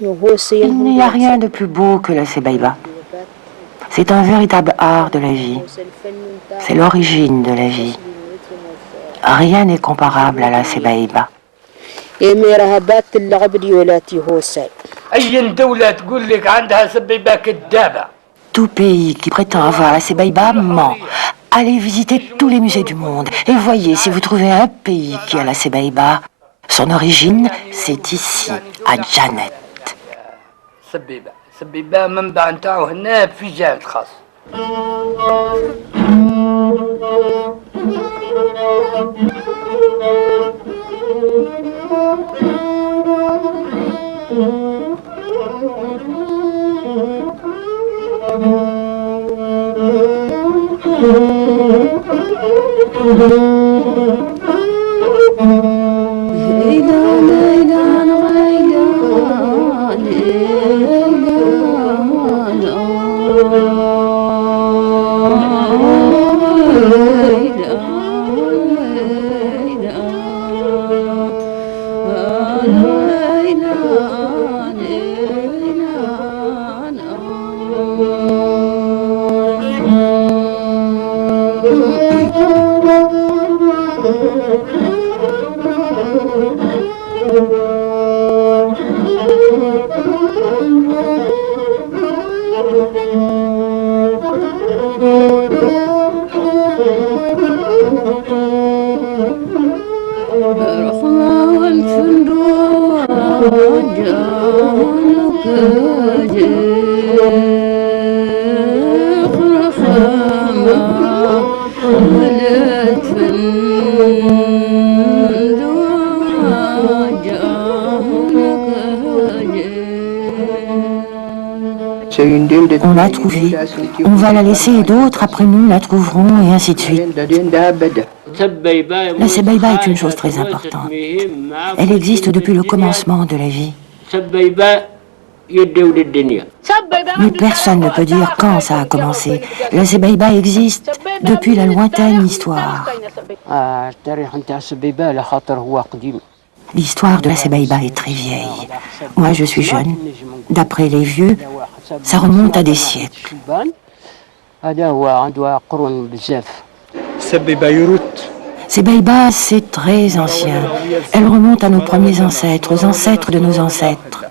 Il n'y a rien de plus beau que la Sebaiba. C'est un véritable art de la vie. C'est l'origine de la vie. Rien n'est comparable à la Sebaiba. Tout pays qui prétend avoir la Sebaiba ment. Allez visiter tous les musées du monde et voyez si vous trouvez un pays qui a la Sebaiba. Son origine, c'est ici, à Janet. سبيبة منبع نتاعو هنا في جهة خاص. On l'a trouvée, on va la laisser et d'autres après nous la trouveront et ainsi de suite. La Sebaiba est une chose très importante. Elle existe depuis le commencement de la vie. Mais personne ne peut dire quand ça a commencé. La Sebaiba existe depuis la lointaine histoire. L'histoire de la Sebaiba est très vieille. Moi, je suis jeune. D'après les vieux, ça remonte à des siècles. Sebaiba, c'est très ancien. Elle remonte à nos premiers ancêtres, aux ancêtres de nos ancêtres.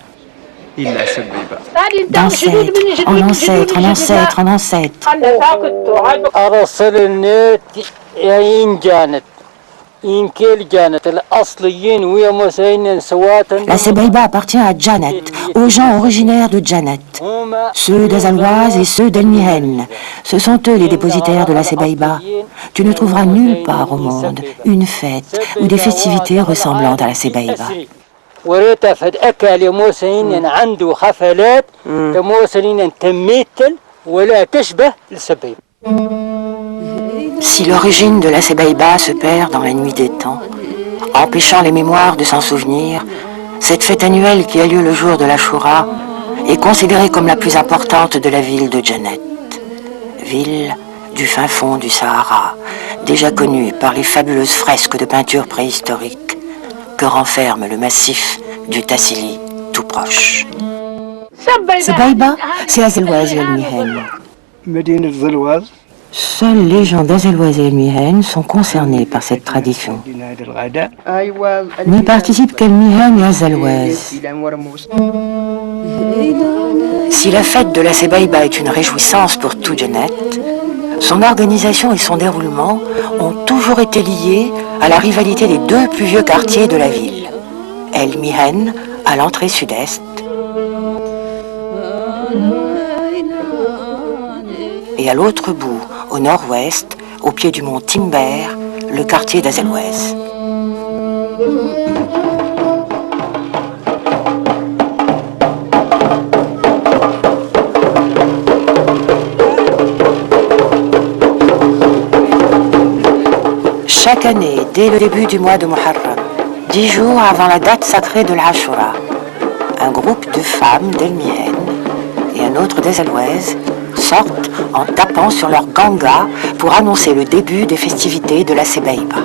D'ancêtre, en ancêtre, en ancêtre, en ancêtre. La Sebaiba appartient à Janet, aux gens originaires de Janet. Ceux d'Azalwaz et ceux d'Elmihen. Ce sont eux les dépositaires de la Sebaiba. Tu ne trouveras nulle part au monde une fête ou des festivités ressemblant à la Sebaiba. Si l'origine de la Sebaiba se perd dans la nuit des temps, empêchant les mémoires de s'en souvenir, cette fête annuelle qui a lieu le jour de l'Ashura est considérée comme la plus importante de la ville de Janet. Ville du fin fond du Sahara, déjà connue par les fabuleuses fresques de peinture préhistorique que renferme le massif du Tassili tout proche. Sebaiba, c'est Azalwaz et Elmihen. Seuls les gens d'Azalwaz et Elmihen sont concernés par cette tradition. N'y participent qu'Elmihen et Azalwaz. Si la fête de la Sebaiba est une réjouissance pour tout Janet, son organisation et son déroulement ont toujours été liés à la rivalité des deux plus vieux quartiers de la ville. Elmihen, à l'entrée sud-est, et à l'autre bout, au nord-ouest, au pied du mont Timber, le quartier d'Azalwaz. Chaque année, dès le début du mois de Muharram, 10 jours avant la date sacrée de l'Ashura, un groupe de femmes d'Elmihen et un autre d'Azalwaz sortent en tapant sur leur ganga pour annoncer le début des festivités de la Sebaiba.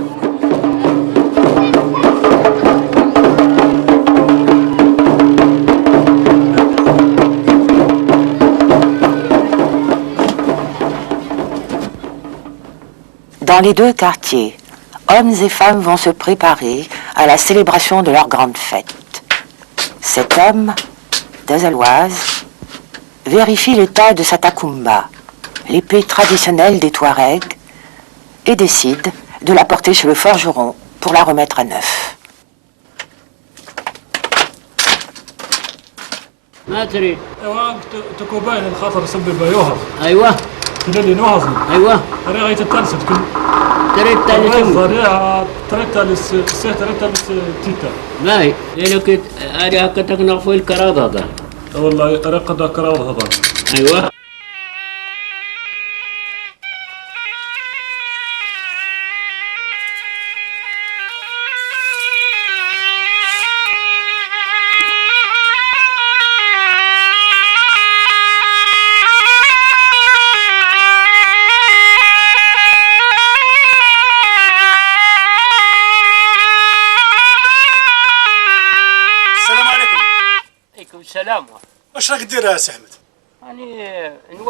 Dans les deux quartiers, hommes et femmes vont se préparer à la célébration de leur grande fête. Cet homme, d'Azaloise, vérifie l'état de sa takumba, l'épée traditionnelle des Touaregs, et décide de la porter chez le forgeron pour la remettre à neuf. ما تريد ايوا تكوباين الخاطر سبب يوهر ايوه تدلي نوهزن ايوه طريقة التلسة تكون تريد تالي طريقة طريقة تيتا ما هي لك اري هكتك نغفو الكراضة هذا والله طريقة ذكر هذا ايوه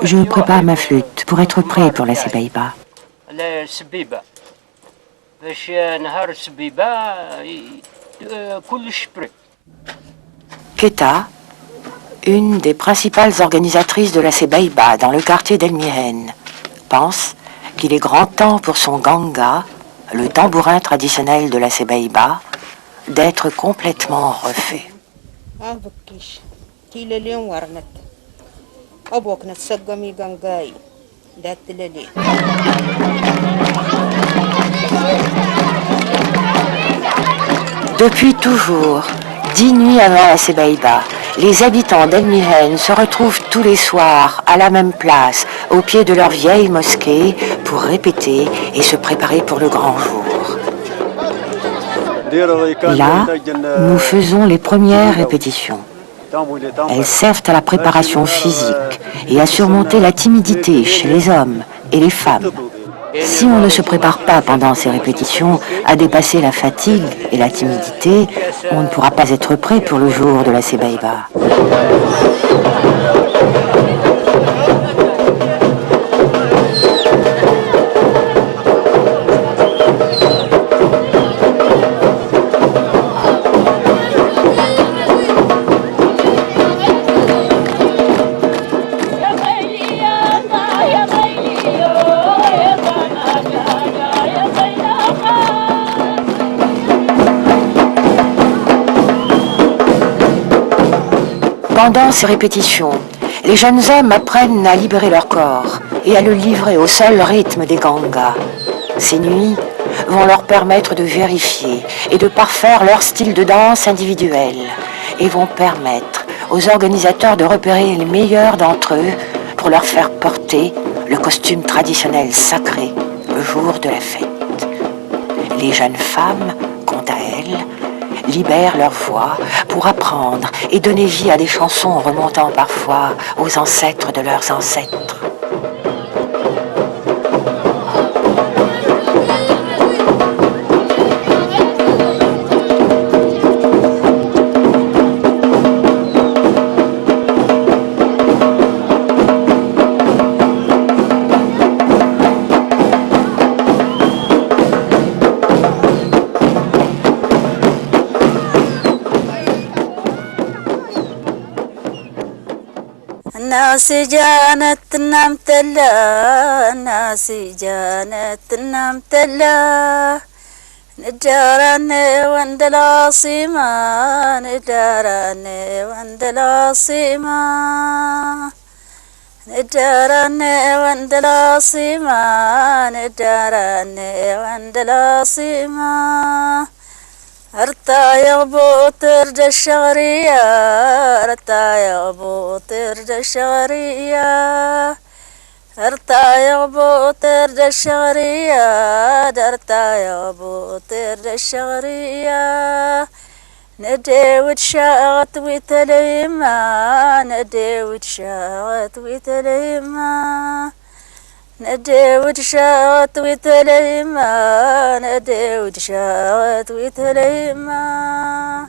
Je prépare ma flûte pour être prêt pour la Sebaiba. Keta, une des principales organisatrices de la Sebaiba dans le quartier d'El Mihen, pense qu'il est grand temps pour son ganga, le tambourin traditionnel de la Sebaiba, d'être complètement refait. Depuis toujours, 10 nuits avant la Sebaiba, les habitants d'El Mihen se retrouvent tous les soirs à la même place, au pied de leur vieille mosquée, pour répéter et se préparer pour le grand jour. Là, nous faisons les premières répétitions. Elles servent à la préparation physique et à surmonter la timidité chez les hommes et les femmes. Si on ne se prépare pas pendant ces répétitions à dépasser la fatigue et la timidité, on ne pourra pas être prêt pour le jour de la Sebaiba. Pendant ces répétitions, les jeunes hommes apprennent à libérer leur corps et à le livrer au seul rythme des gangas. Ces nuits vont leur permettre de vérifier et de parfaire leur style de danse individuel et vont permettre aux organisateurs de repérer les meilleurs d'entre eux pour leur faire porter le costume traditionnel sacré le jour de la fête. Les jeunes femmes, quant à elles, libèrent leur voix pour apprendre et donner vie à des chansons remontant parfois aux ancêtres de leurs ancêtres. الناس جانت تنام تلا الناس جانت تنام تلا نجارني وند العاصمة نجارني وند العاصمة نجارني وند العاصمة نجارني وند العاصمة أرتا يغبو ترجى الشغرية أرتا يغبو ترجى الشغرية أرتا يغبو ترجى الشغرية درتا يغبو ترجى الشغرية ندي وتشاغت ويتليما ندي وتشاغت ويتليما ندي وتشاغت ويتليما ندي وتشاغت ويتليما.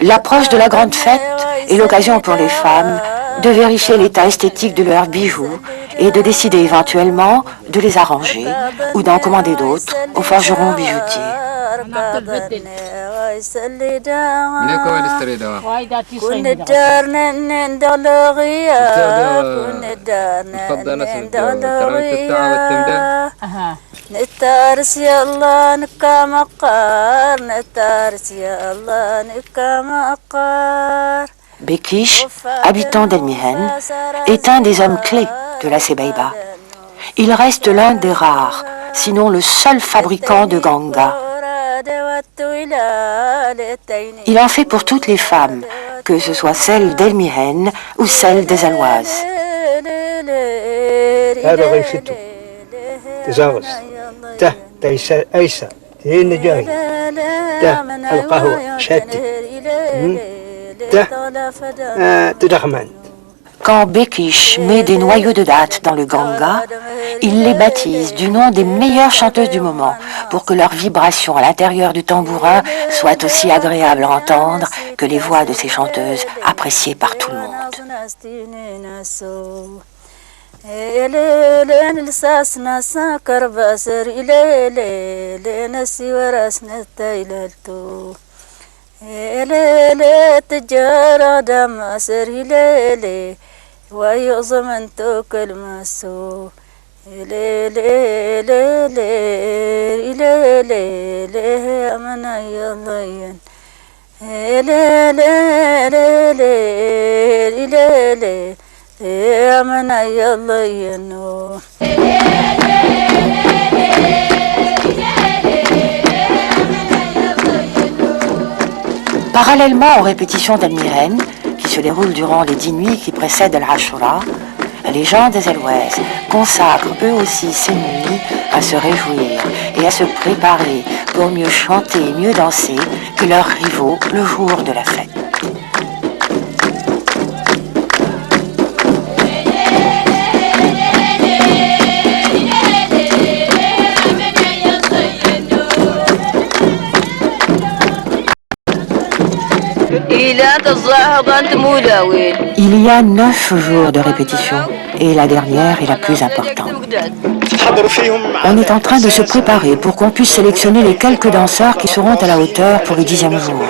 L'approche de la grande fête est l'occasion pour les femmes de vérifier l'état esthétique de leurs bijoux et de décider éventuellement de les arranger ou d'en commander d'autres aux forgerons bijoutiers. نتارس يا الله نكا مقار نتارس يا الله نكا مقار. Bekish, habitant d'Elmihen, est un des hommes clés de la Sebeiba. Il reste l'un des rares, sinon le seul fabricant de ganga. Il en fait pour toutes les femmes, que ce soit celles d'Elmihen ou celles des Alloises. تزاوز تيسا أيسا تهين جاي القهوة شاتي تدخمان. Quand Bekish met des noyaux de dattes dans le ganga, il les baptise du nom des meilleures chanteuses du moment pour que leur vibration à l'intérieur du tambourin soit aussi agréable à entendre que les voix de ces chanteuses appréciées par tout le monde. ويعظم انتو كل مسو لي لي لي لي لي لي لي امنا يضين لي لي لي لي لي لي امنا يضين. Parallèlement aux répétitions d'Elmihen, qui se déroulent durant les 10 nuits qui précèdent l'Ashura, les gens des Alloises consacrent eux aussi ces nuits à se réjouir et à se préparer pour mieux chanter et mieux danser que leurs rivaux le jour de la fête. Il y a 9 jours de répétition et la dernière est la plus importante. On est en train de se préparer pour qu'on puisse sélectionner les quelques danseurs qui seront à la hauteur pour le 10e jour.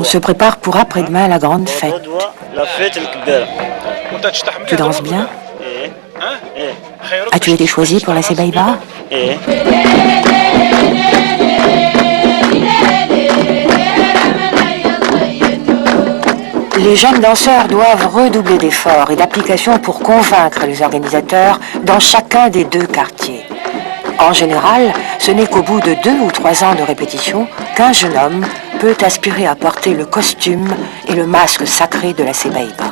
On se prépare pour après-demain la grande fête. Tu danses bien? As-tu été choisi pour la Sebeiba? Les jeunes danseurs doivent redoubler d'efforts et d'application pour convaincre les organisateurs dans chacun des 2 quartiers. En général, ce n'est qu'au bout de 2 ou 3 ans de répétition qu'un jeune homme peut aspirer à porter le costume et le masque sacré de la Sebeiba.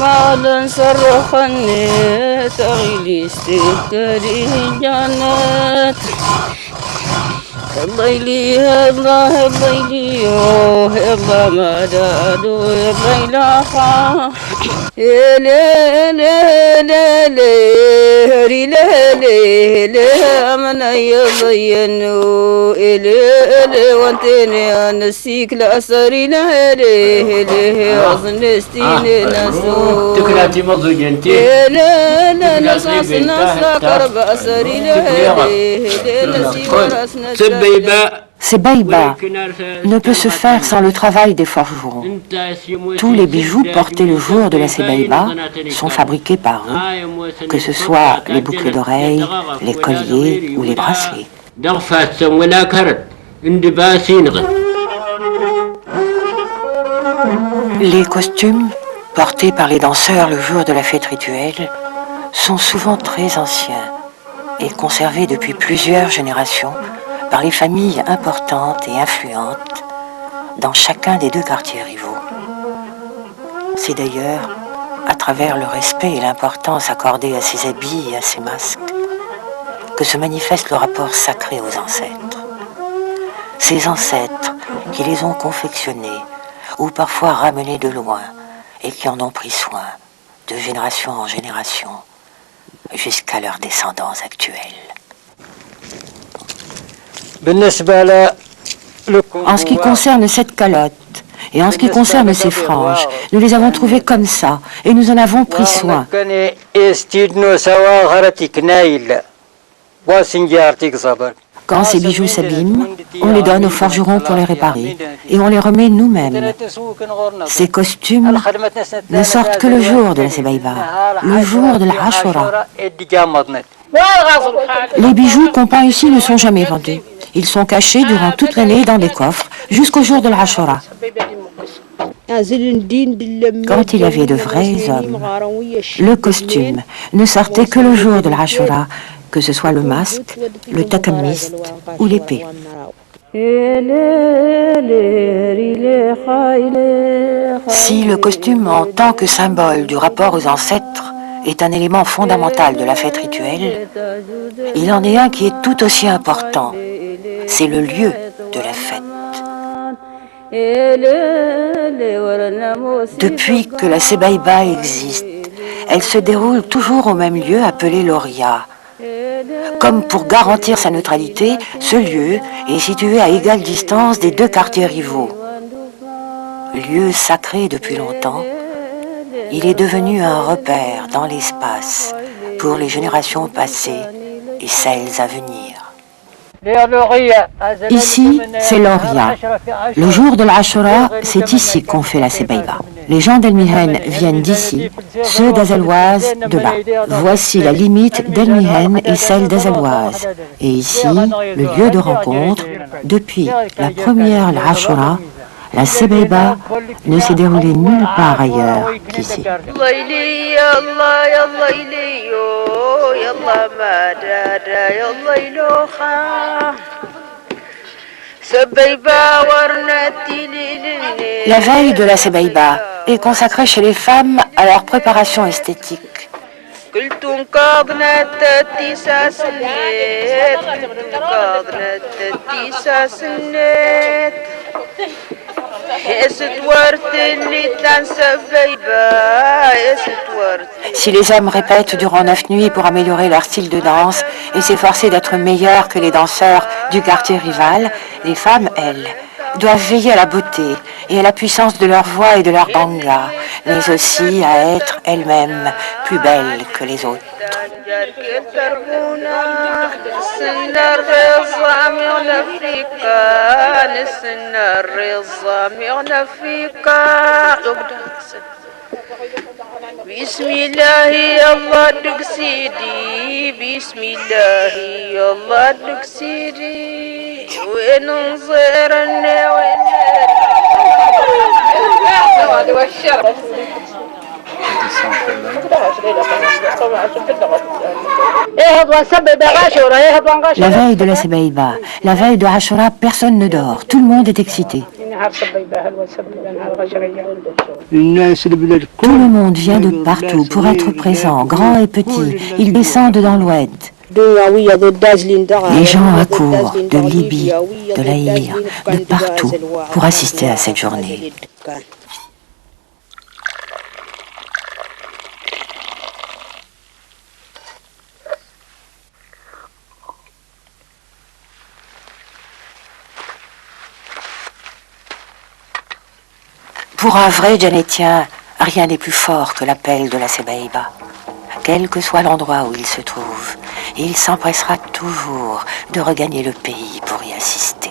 قال صرخني تغلي استكري جنات الليلي الله الليلي الله ما دادو الليلة لي لي لي لي لي لي من يضينو لي وانتني نسيك لأسري لي لي أصنستيني نسو تكلاتي مضيجنتي لي لي نصاص نصا كرب أسري لي نسي ورسنا Sebeiba ne peut se faire sans le travail des forgerons. Tous les bijoux portés le jour de la Sebeiba sont fabriqués par eux, que ce soit les boucles d'oreilles, les colliers ou les bracelets. Les costumes portés par les danseurs le jour de la fête rituelle sont souvent très anciens et conservés depuis plusieurs générations par les familles importantes et influentes dans chacun des deux quartiers rivaux. C'est d'ailleurs à travers le respect et l'importance accordée à ces habits et à ces masques que se manifeste le rapport sacré aux ancêtres. Ces ancêtres qui les ont confectionnés ou parfois ramenés de loin et qui en ont pris soin de génération en génération jusqu'à leurs descendants actuels. En ce qui concerne cette calotte et en ce qui concerne ces franges, nous les avons trouvées comme ça et nous en avons pris soin. Quand ces bijoux s'abîment, on les donne aux forgerons pour les réparer et on les remet nous-mêmes. Ces costumes ne sortent que le jour de la Sebaïba, le jour de la Ashura. Les bijoux qu'on peint ici ne sont jamais vendus. Ils sont cachés durant toute l'année dans des coffres jusqu'au jour de la Ashura. Quand il y avait de vrais hommes, le costume ne sortait que le jour de la Ashura, que ce soit le masque, le takamiste ou l'épée. Si le costume en tant que symbole du rapport aux ancêtres est un élément fondamental de la fête rituelle, il en est un qui est tout aussi important. C'est le lieu de la fête. Depuis que la Sebaïba existe, elle se déroule toujours au même lieu appelé l'Oria. Comme pour garantir sa neutralité, ce lieu est situé à égale distance des deux quartiers rivaux. Lieu sacré depuis longtemps, il est devenu un repère dans l'espace pour les générations passées et celles à venir. Ici, c'est l'Oria. Le jour de l'Ashura, c'est ici qu'on fait la Sebaïba. Les gens d'El Mihen viennent d'ici, ceux d'Azelwaz de là. Voici la limite d'El Mihen et celle d'Azelwaz. Et ici, le lieu de rencontre, depuis la première l'Ashura, la Sebaïba ne s'est déroulée nulle part ailleurs qu'ici. La veille de la Sebaïba est consacrée chez les femmes à leur préparation esthétique. Si les hommes répètent durant 9 nuits pour améliorer leur style de danse et s'efforcer d'être meilleurs que les danseurs du quartier rival, les femmes, elles, doivent veiller à la beauté et à la puissance de leur voix et de leur ganga, mais aussi à être elles-mêmes plus belles que les autres. La veille de la Sebaïba, la veille de Ashura, personne ne dort, tout le monde est excité. Tout le monde vient de partout pour être présent, grand et petit. Ils descendent dans l'Oued. Les gens accourent de Libye, de l'Aïr, de partout pour assister à cette journée. Pour un vrai Djanétien, rien n'est plus fort que l'appel de la Sebaïba. Quel que soit l'endroit où il se trouve, il s'empressera toujours de regagner le pays pour y assister.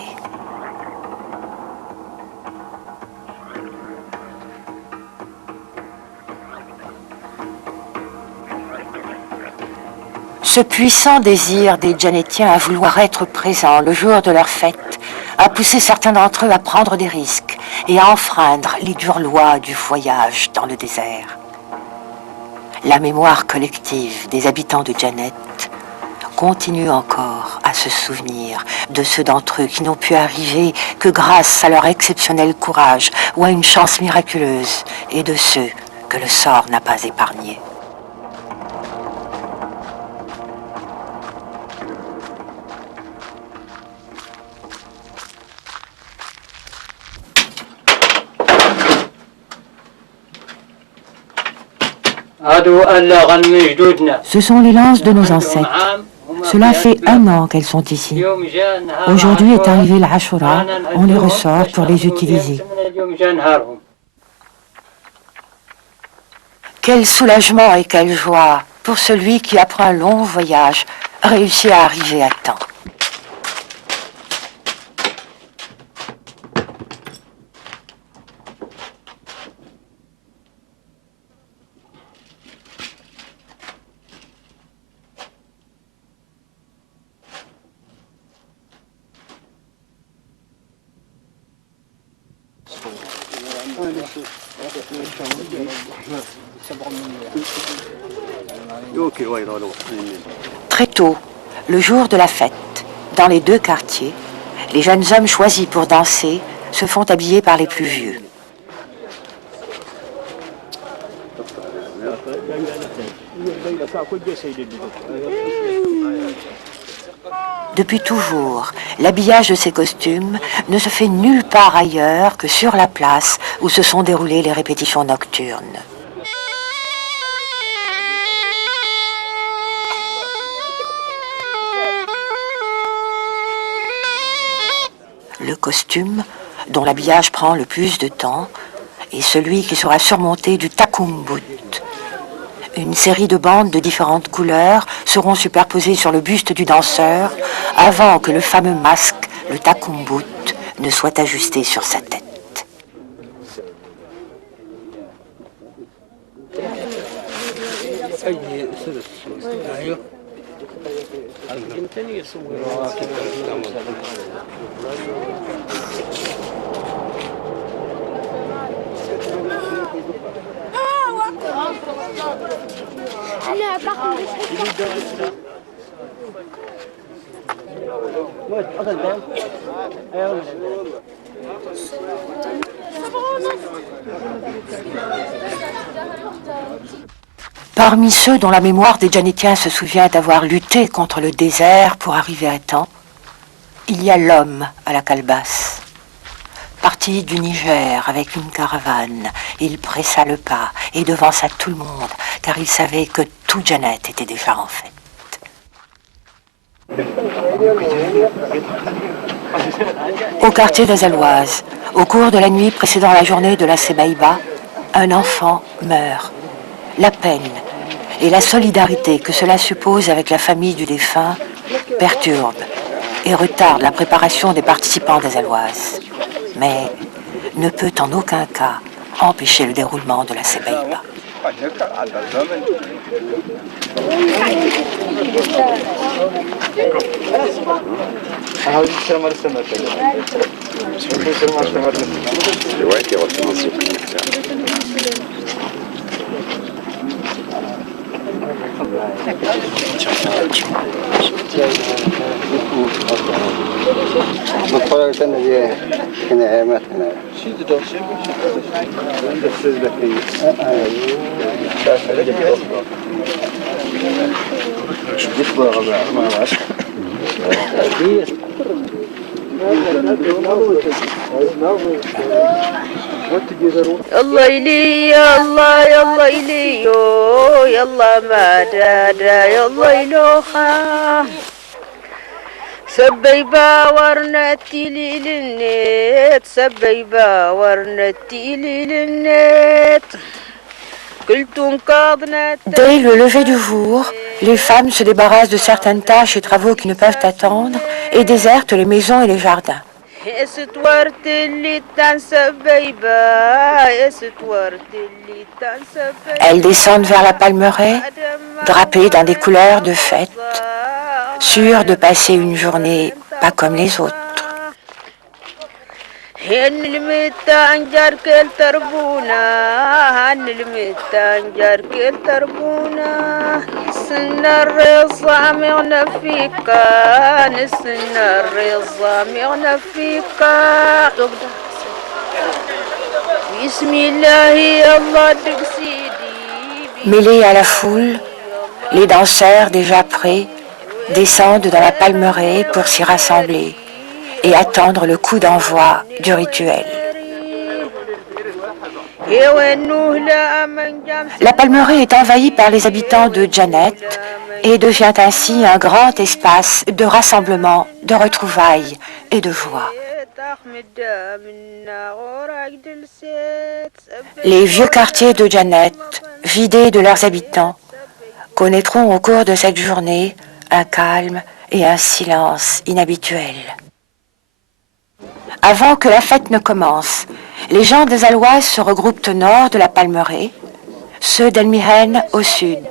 Ce puissant désir des Djanétiens à vouloir être présents le jour de leur fête a poussé certains d'entre eux à prendre des risques et à enfreindre les dures lois du voyage dans le désert. La mémoire collective des habitants de Janet continue encore à se souvenir de ceux d'entre eux qui n'ont pu arriver que grâce à leur exceptionnel courage ou à une chance miraculeuse, et de ceux que le sort n'a pas épargnés. Ce sont les lances de nos ancêtres. Cela fait 1 an qu'elles sont ici. Aujourd'hui est arrivé l'Ashura, on les ressort pour les utiliser. Quel soulagement et quelle joie pour celui qui, après un long voyage, réussit à arriver à temps. Très tôt, le jour de la fête, dans les 2 quartiers, les jeunes hommes choisis pour danser se font habiller par les plus vieux. Depuis toujours, l'habillage de ces costumes ne se fait nulle part ailleurs que sur la place où se sont déroulées les répétitions nocturnes. Le costume, dont l'habillage prend le plus de temps, est celui qui sera surmonté du takumbut. Une série de bandes de différentes couleurs seront superposées sur le buste du danseur avant que le fameux masque, le takumbut, ne soit ajusté sur sa tête. Parmi ceux dont la mémoire des Djanetiens se souvient d'avoir lutté contre le désert pour arriver à temps, il y a l'homme à la calebasse. Parti du Niger avec une caravane, il pressa le pas et devança tout le monde, car il savait que tout Janet était déjà en fête. Au quartier des Alouazes, au cours de la nuit précédant la journée de la Sebaïba, un enfant meurt. La peine et la solidarité que cela suppose avec la famille du défunt perturbent et retardent la préparation des participants des Alouazes, mais ne peut en aucun cas empêcher le déroulement de la Sebaïba. الله إلي يا الله يلا إلي يلا ما دادا يلا إلوها سبيبا ورنتي لي للنت سبيبا ورنتي لي للنت Dès le lever du jour, les femmes se débarrassent de certaines tâches et travaux qui ne peuvent attendre et désertent les maisons et les jardins. Elles descendent vers la palmeraie, drapées dans des couleurs de fête, sûres de passer une journée pas comme les autres. هن المتانجر كل تربونا هن المتانجر كل تربونا نسن الرضا مغنفيكا نسن الرضا مغنفيكا بسم الله الله تقسيدي. Mêlés à la foule, les danseurs déjà prêts descendent dans la palmeraie pour s'y rassembler et attendre le coup d'envoi du rituel. La palmeraie est envahie par les habitants de Djanet et devient ainsi un grand espace de rassemblement, de retrouvailles et de joie. Les vieux quartiers de Djanet, vidés de leurs habitants, connaîtront au cours de cette journée un calme et un silence inhabituels. Avant que la fête ne commence, les gens des Alloises se regroupent au nord de la palmeraie, ceux d'Elmihen au sud,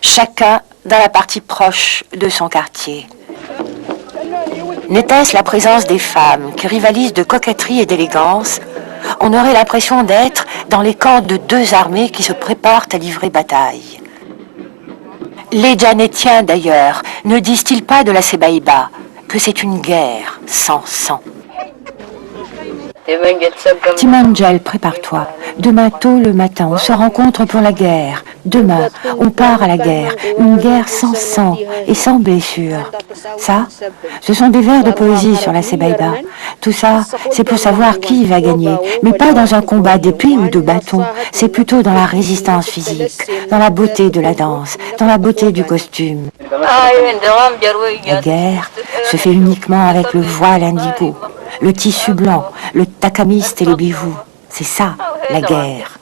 chacun dans la partie proche de son quartier. N'était-ce la présence des femmes qui rivalisent de coquetterie et d'élégance, on aurait l'impression d'être dans les camps de deux armées qui se préparent à livrer bataille. Les Djanetiens, d'ailleurs, ne disent-ils pas de la Sebaïba que c'est une guerre sans sang? Timanjel, prépare-toi. Demain tôt le matin, on se rencontre pour la guerre. Demain, on part à la guerre. Une guerre sans sang et sans blessure. Ça, ce sont des vers de poésie sur la Sebaïba. Tout ça, c'est pour savoir qui va gagner. Mais pas dans un combat d'épée ou de bâton. C'est plutôt dans la résistance physique, dans la beauté de la danse, dans la beauté du costume. La guerre se fait uniquement avec le voile indigo, le tissu blanc, le takamiste et les bijoux. C'est ça, la guerre.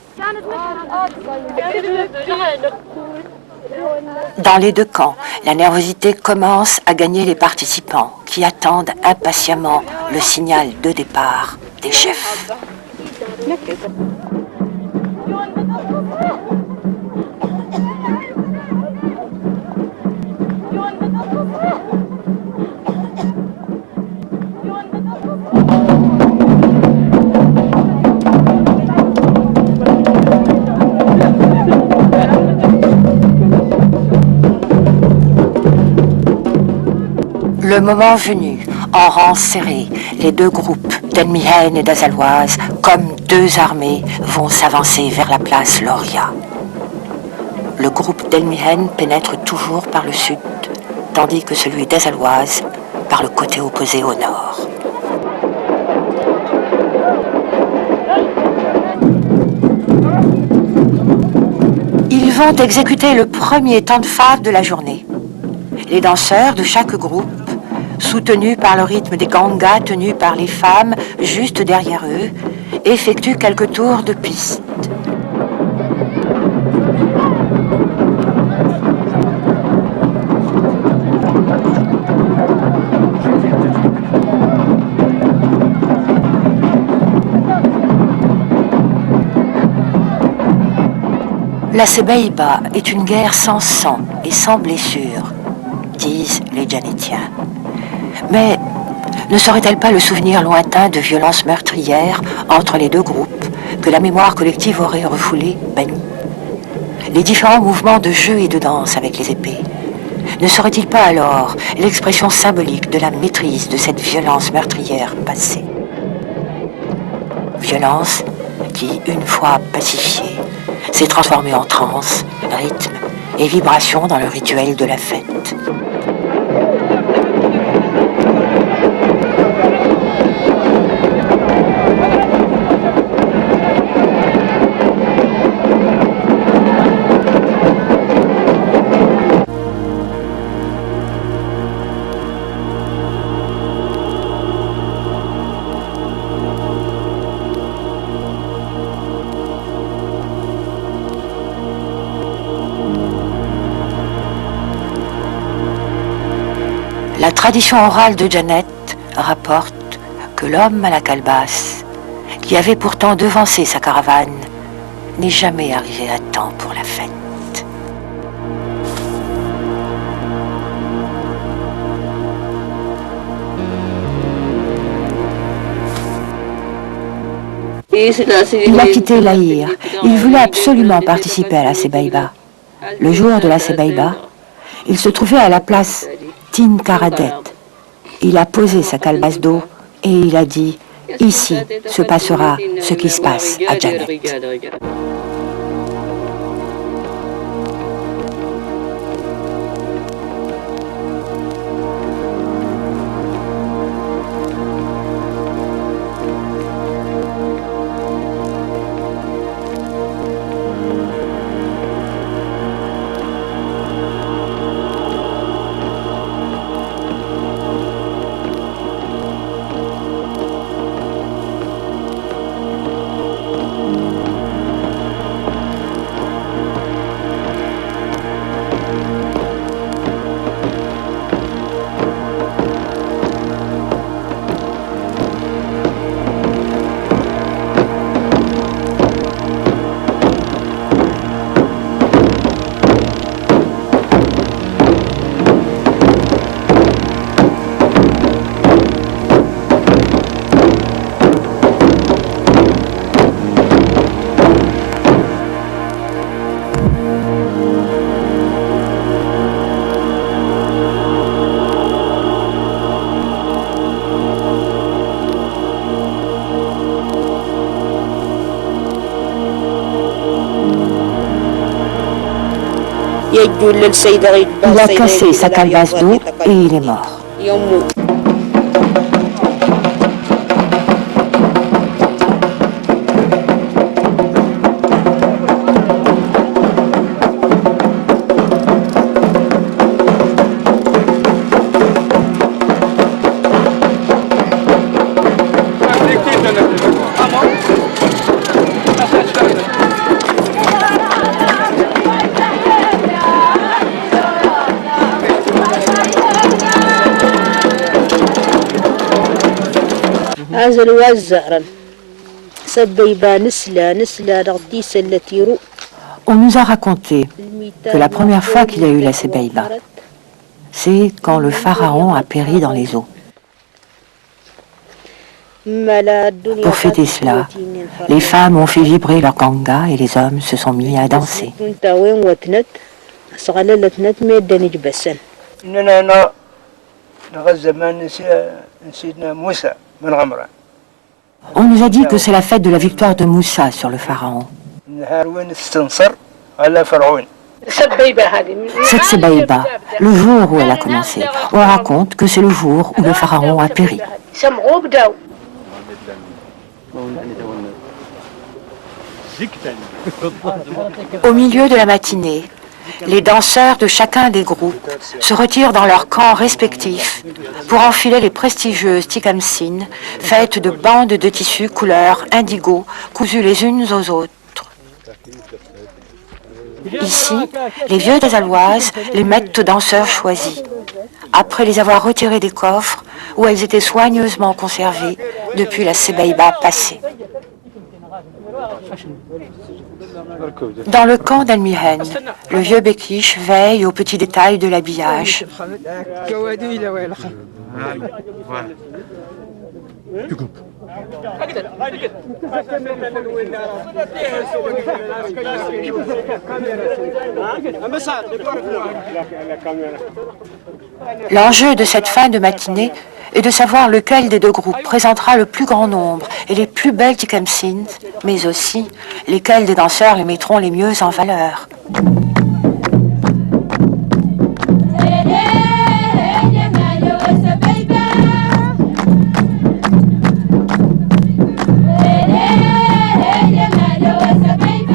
Dans les deux camps, la nervosité commence à gagner les participants qui attendent impatiemment le signal de départ des chefs. Le moment venu, en rang serré, les deux groupes d'Elmihen et d'Azalwaz, comme deux armées, vont s'avancer vers la place Loria. Le groupe d'Elmihen pénètre toujours par le sud, tandis que celui d'Azalwaz par le côté opposé au nord. Ils vont exécuter le premier temps de phare de la journée. Les danseurs de chaque groupe, soutenus par le rythme des gangas tenus par les femmes juste derrière eux, effectuent quelques tours de piste. La Sebaïba est une guerre sans sang et sans blessure, disent les Djanetiens. Mais ne serait-elle pas le souvenir lointain de violences meurtrières entre les deux groupes que la mémoire collective aurait refoulé, banni? Les différents mouvements de jeu et de danse avec les épées, ne serait-il pas alors l'expression symbolique de la maîtrise de cette violence meurtrière passée? Violence qui, une fois pacifiée, s'est transformée en transe, rythme et vibration dans le rituel de la fête. La tradition orale de Djanet rapporte que l'homme à la calebasse, qui avait pourtant devancé sa caravane, n'est jamais arrivé à temps pour la fête. Il a quitté l'Aïr. Il voulait absolument participer à la Sebaiba. Le jour de la Sebaiba, il se trouvait à la place Tin Karadet. Il a posé sa calebasse d'eau et il a dit « Ici se passera ce qui se passe à Janet ». Il a cassé sa calebasse d'eau et il est mort. On nous a raconté que la première fois qu'il y a eu la Sebaiba, c'est quand le pharaon a péri dans les eaux. Pour fêter cela, les femmes ont fait vibrer leur ganga et les hommes se sont mis à danser. On nous a dit que c'est la fête de la victoire de Moussa sur le pharaon. Cette Sebaiba, le jour où elle a commencé, on raconte que c'est le jour où le pharaon a péri. Au milieu de la matinée, les danseurs de chacun des groupes se retirent dans leurs camps respectifs pour enfiler les prestigieuses tikamsines faites de bandes de tissus couleur indigo cousues les unes aux autres. Ici, les vieux des Alloises les mettent aux danseurs choisis, après les avoir retirés des coffres où elles étaient soigneusement conservées depuis la Sebaiba passée. Dans le camp d'Almihen, le vieux Bekish veille aux petits détails de l'habillage. L'enjeu de cette fin de matinée est de savoir lequel des deux groupes présentera le plus grand nombre et les plus belles tikamsines, mais aussi lesquels des danseurs les mettront les mieux en valeur.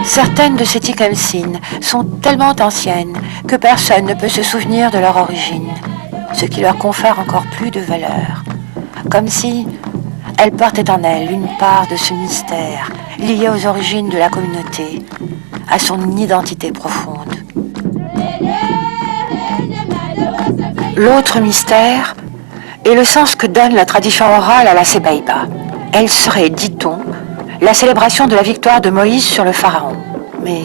Certaines de ces tikamsines sont tellement anciennes que personne ne peut se souvenir de leur origine, ce qui leur confère encore plus de valeur, comme si elles portaient en elles une part de ce mystère lié aux origines de la communauté, à son identité profonde. L'autre mystère est le sens que donne la tradition orale à la Sebaiba. Elle serait, dit-on, la célébration de la victoire de Moïse sur le Pharaon. Mais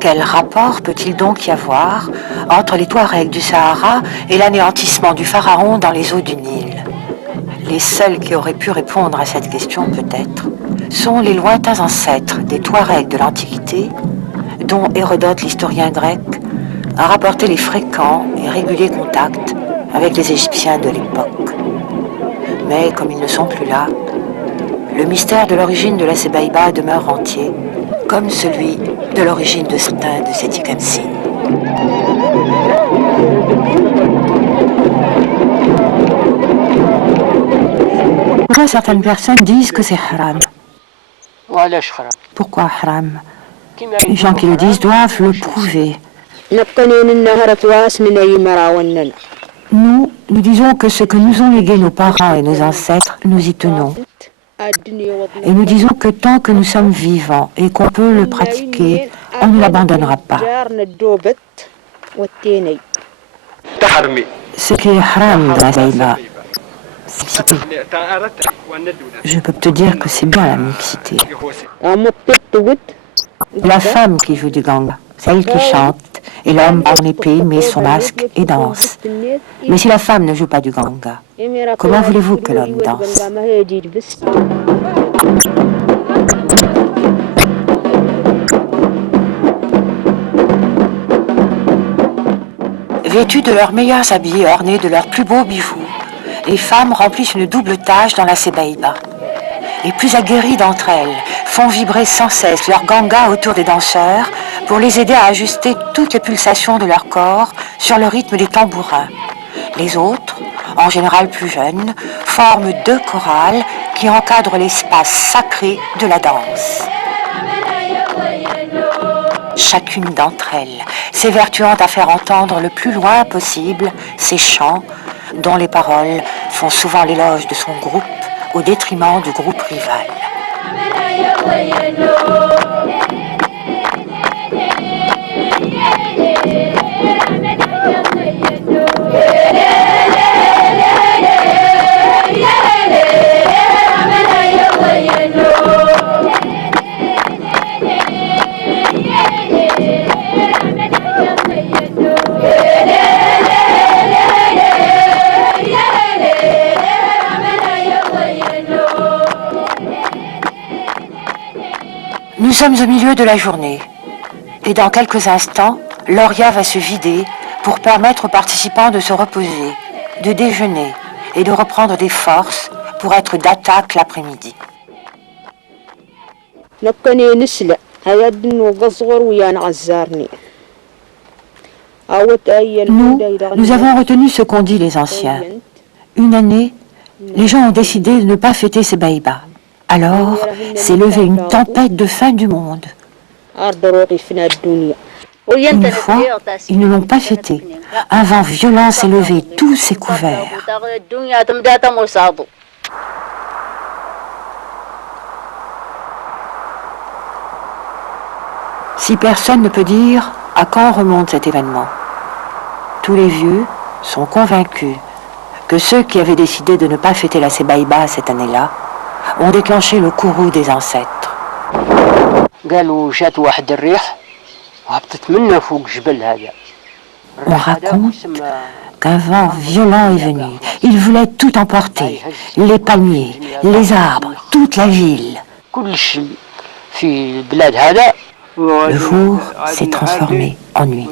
quel rapport peut-il donc y avoir entre les Touaregs du Sahara et l'anéantissement du Pharaon dans les eaux du Nil? Les seuls qui auraient pu répondre à cette question, peut-être, sont les lointains ancêtres des Touaregs de l'Antiquité, dont Hérodote, l'historien grec, a rapporté les fréquents et réguliers contacts avec les Égyptiens de l'époque. Mais comme ils ne sont plus là, le mystère de l'origine de la Sebaiba demeure entier, comme celui de l'origine de certains de ces Tikamsin. Certaines personnes disent que c'est haram. Pourquoi haram? Les gens qui le disent doivent le prouver. Nous disons que ce que nous ont légué nos parents et nos ancêtres, nous y tenons. Et nous disons que tant que nous sommes vivants et qu'on peut le pratiquer, on ne l'abandonnera pas. Ce qui est haram de la Sebaiba, c'est la mixité. Je peux te dire que c'est bien la mixité. La femme qui joue du ganga, c'est elle qui chante, et l'homme prend l'épée, met son masque et danse. Mais si la femme ne joue pas du ganga, comment voulez-vous que l'homme danse? Vêtues de leurs meilleurs habits et ornées de leurs plus beaux bijoux, les femmes remplissent une double tâche dans la Sebaiba. Les plus aguerries d'entre elles font vibrer sans cesse leur ganga autour des danseurs pour les aider à ajuster toutes les pulsations de leur corps sur le rythme des tambourins. Les autres, en général plus jeunes, forment 2 chorales qui encadrent l'espace sacré de la danse. Chacune d'entre elles s'évertuant à faire entendre le plus loin possible ces chants dont les paroles font souvent l'éloge de son groupe au détriment du groupe rival. Nous sommes au milieu de la journée et dans quelques instants, l'Oria va se vider pour permettre aux participants de se reposer, de déjeuner et de reprendre des forces pour être d'attaque l'après-midi. Nous avons retenu ce qu'ont dit les anciens. Une année, les gens ont décidé de ne pas fêter Sebaiba. Alors, s'est levée une tempête de fin du monde. Une fois, ils ne l'ont pas fêté. Un vent violent s'est levé, tout s'est couvert. Si personne ne peut dire à quand remonte cet événement. Tous les vieux sont convaincus que ceux qui avaient décidé de ne pas fêter la Sebaiba cette année-là ont déclenché le courroux des ancêtres. On raconte qu'un vent violent est venu. Il voulait tout emporter, les palmiers, les arbres, toute la ville. Le jour s'est transformé en nuit.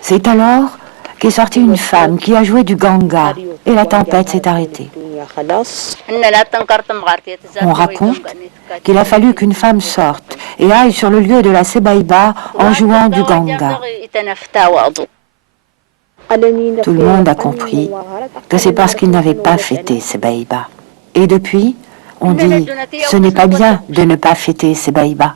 C'est alors qu'est sortie une femme qui a joué du ganga et la tempête s'est arrêtée. On raconte qu'il a fallu qu'une femme sorte et aille sur le lieu de la Sebaiba en jouant du ganga. Tout le monde a compris que c'est parce qu'il n'avait pas fêté Sebaiba. Et depuis, On dit, ce n'est pas bien de ne pas fêter ces baïbas.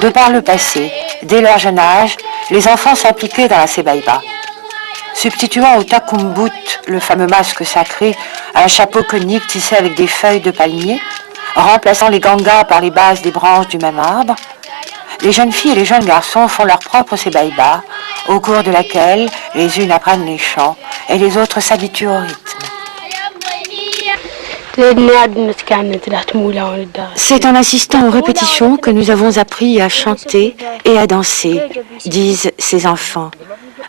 De par le passé, dès leur jeune âge, les enfants s'impliquaient dans la Sebaïba. Substituant au takumbut, le fameux masque sacré, un chapeau conique tissé avec des feuilles de palmier, remplaçant les gangas par les bases des branches du même arbre, les jeunes filles et les jeunes garçons font leur propre Sebaïba, au cours de laquelle les unes apprennent les chants et les autres s'habituent au rythme. C'est en assistant aux répétitions que nous avons appris à chanter et à danser, disent ces enfants,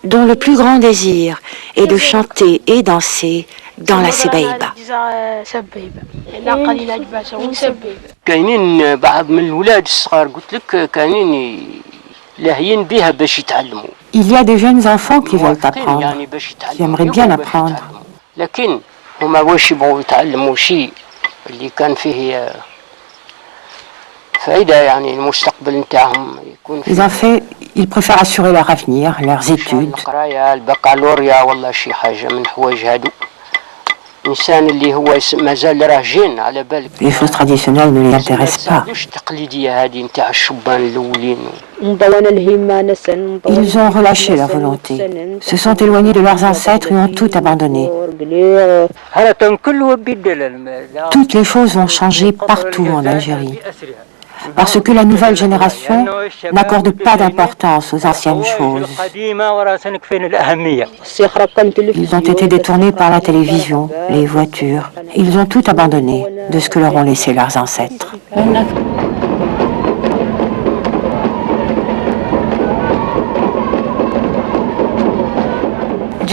dont le plus grand désir est de chanter et danser dans la Sebaïba. كاينين بعض من الولاد الصغار قلت لك كاينين لاهيين بها باش يتعلموا. Il y a des jeunes enfants qui veulent apprendre, qui aimeraient bien apprendre. لكن هما واش يبغوا يتعلموا شيء اللي كان فيه فائدة يعني المستقبل نتاعهم يكون Les enfants, ils préfèrent assurer leur avenir, leurs études. القراية البكالوريا والله شي حاجة من الحوايج هادو. الإنسان اللي هو مازال راه جين على بالك. Les choses traditionnelles ne les intéressent pas. التقليدية هذه نتاع الشبان الأولين. Ils ont relâché leur volonté, se sont éloignés de leurs ancêtres et ont tout abandonné. Toutes les choses vont changer partout en Algérie, parce que la nouvelle génération n'accorde pas d'importance aux anciennes choses. Ils ont été détournés par la télévision, les voitures. Ils ont tout abandonné de ce que leur ont laissé leurs ancêtres.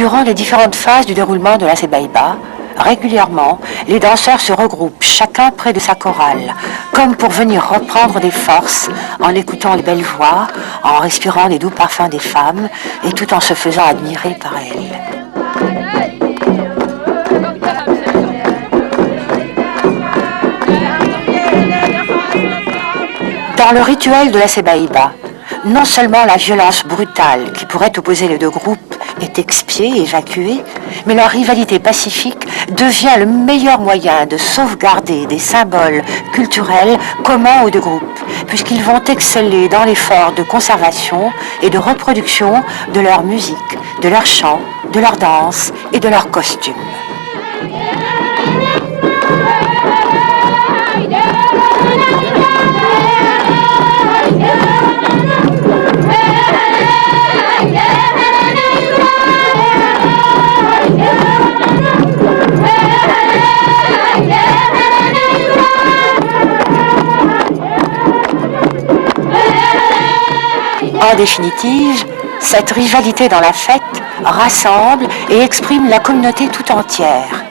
Durant les différentes phases du déroulement de la Sebaïba, régulièrement, les danseurs se regroupent, chacun près de sa chorale, comme pour venir reprendre des forces en écoutant les belles voix, en respirant les doux parfums des femmes et tout en se faisant admirer par elles. Dans le rituel de la Sebaïba, non seulement la violence brutale qui pourrait opposer les deux groupes est expiée, évacuée, mais leur rivalité pacifique devient le meilleur moyen de sauvegarder des symboles culturels communs aux deux groupes, puisqu'ils vont exceller dans l'effort de conservation et de reproduction de leur musique, de leur chant, de leur danse et de leurs costumes. En définitive, cette rivalité dans la fête rassemble et exprime la communauté tout entière.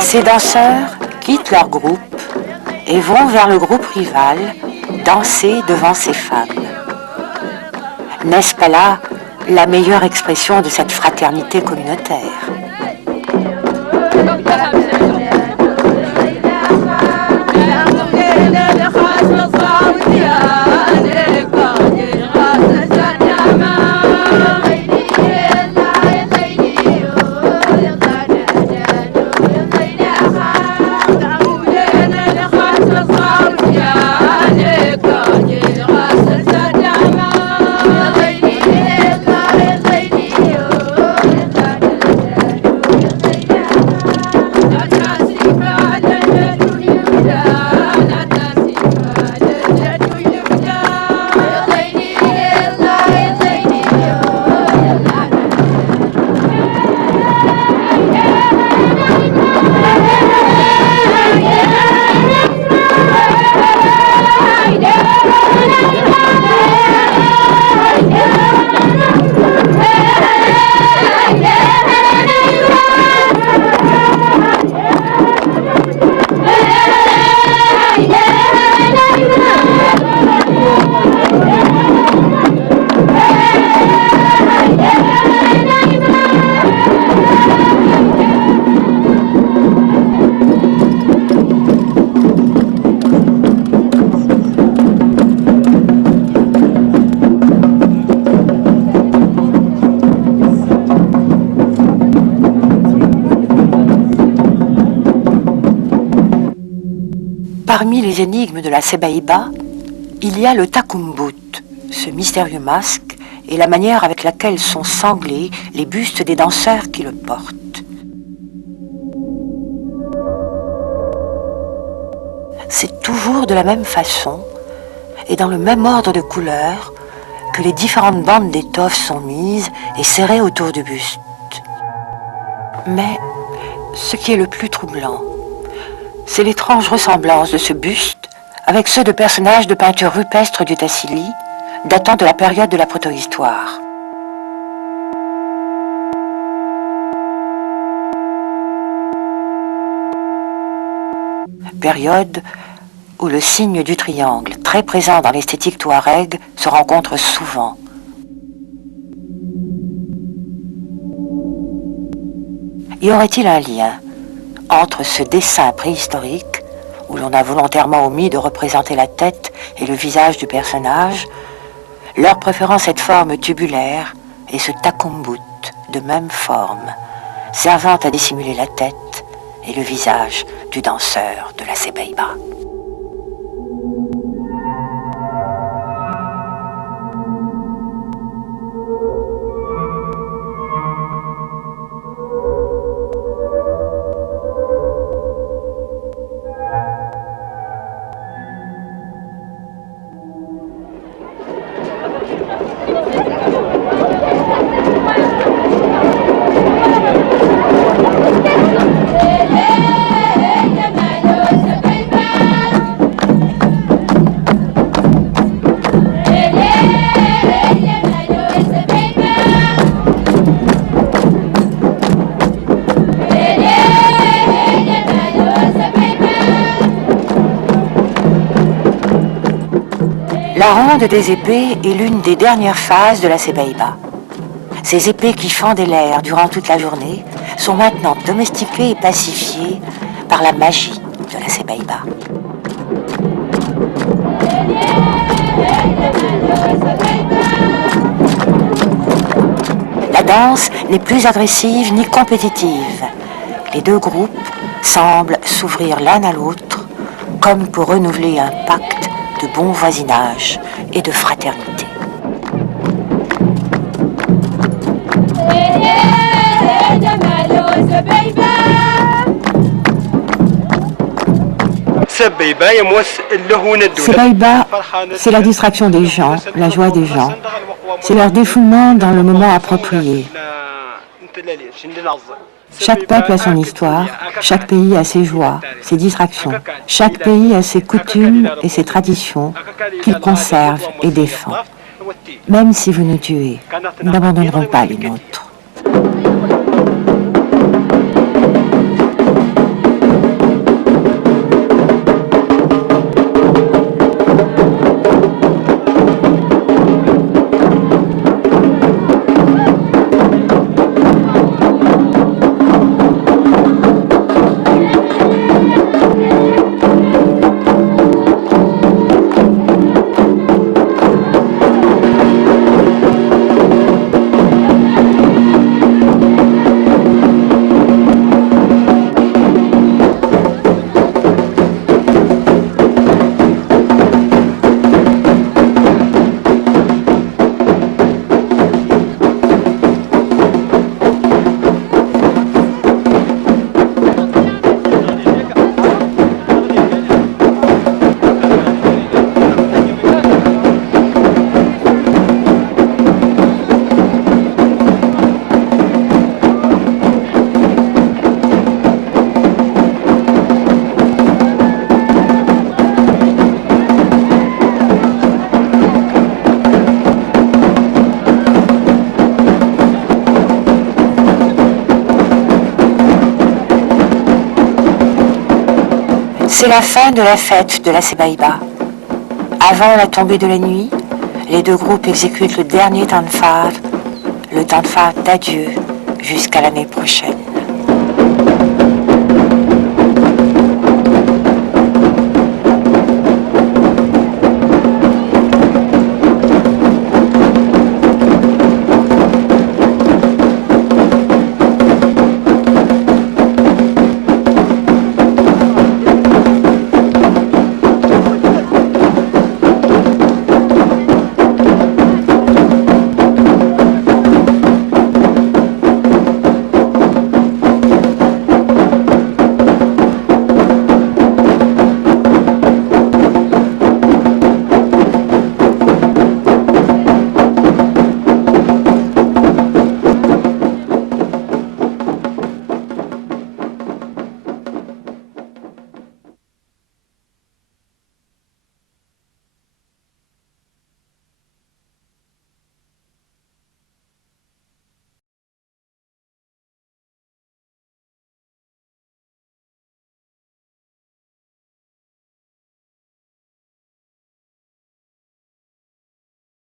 Ces danseurs quittent leur groupe et vont vers le groupe rival danser devant ces femmes. N'est-ce pas là la meilleure expression de cette fraternité communautaire ? Parmi les énigmes de la Sebaiba, il y a le takumbut, ce mystérieux masque et la manière avec laquelle sont sanglés les bustes des danseurs qui le portent. C'est toujours de la même façon et dans le même ordre de couleurs que les différentes bandes d'étoffe sont mises et serrées autour du buste. Mais ce qui est le plus troublant, c'est l'étrange ressemblance de ce buste avec ceux de personnages de peinture rupestre du Tassili, datant de la période de la protohistoire. Période où le signe du triangle, très présent dans l'esthétique touareg, se rencontre souvent. Y aurait-il un lien entre ce dessin préhistorique, où l'on a volontairement omis de représenter la tête et le visage du personnage, leur préférant cette forme tubulaire, et ce takumbut de même forme, servant à dissimuler la tête et le visage du danseur de la Sebaiba. La ronde des épées est l'une des dernières phases de la Sebaiba. Ces épées qui fendaient l'air durant toute la journée sont maintenant domestiquées et pacifiées par la magie de la Sebaiba. La danse n'est plus agressive ni compétitive. Les deux groupes semblent s'ouvrir l'un à l'autre comme pour renouveler un pacte de bon voisinage et de fraternité. Sebaiba, c'est la distraction des gens, la joie des gens. C'est leur défoulement dans le moment approprié. Chaque peuple a son histoire, chaque pays a ses joies, ses distractions. Chaque pays a ses coutumes et ses traditions qu'il conserve et défend. Même si vous nous tuez, nous n'abandonnerons pas les nôtres. C'est la fin de la fête de la Sebaiba. Avant la tombée de la nuit, les deux groupes exécutent le dernier tanfar, le tanfar d'adieu jusqu'à l'année prochaine.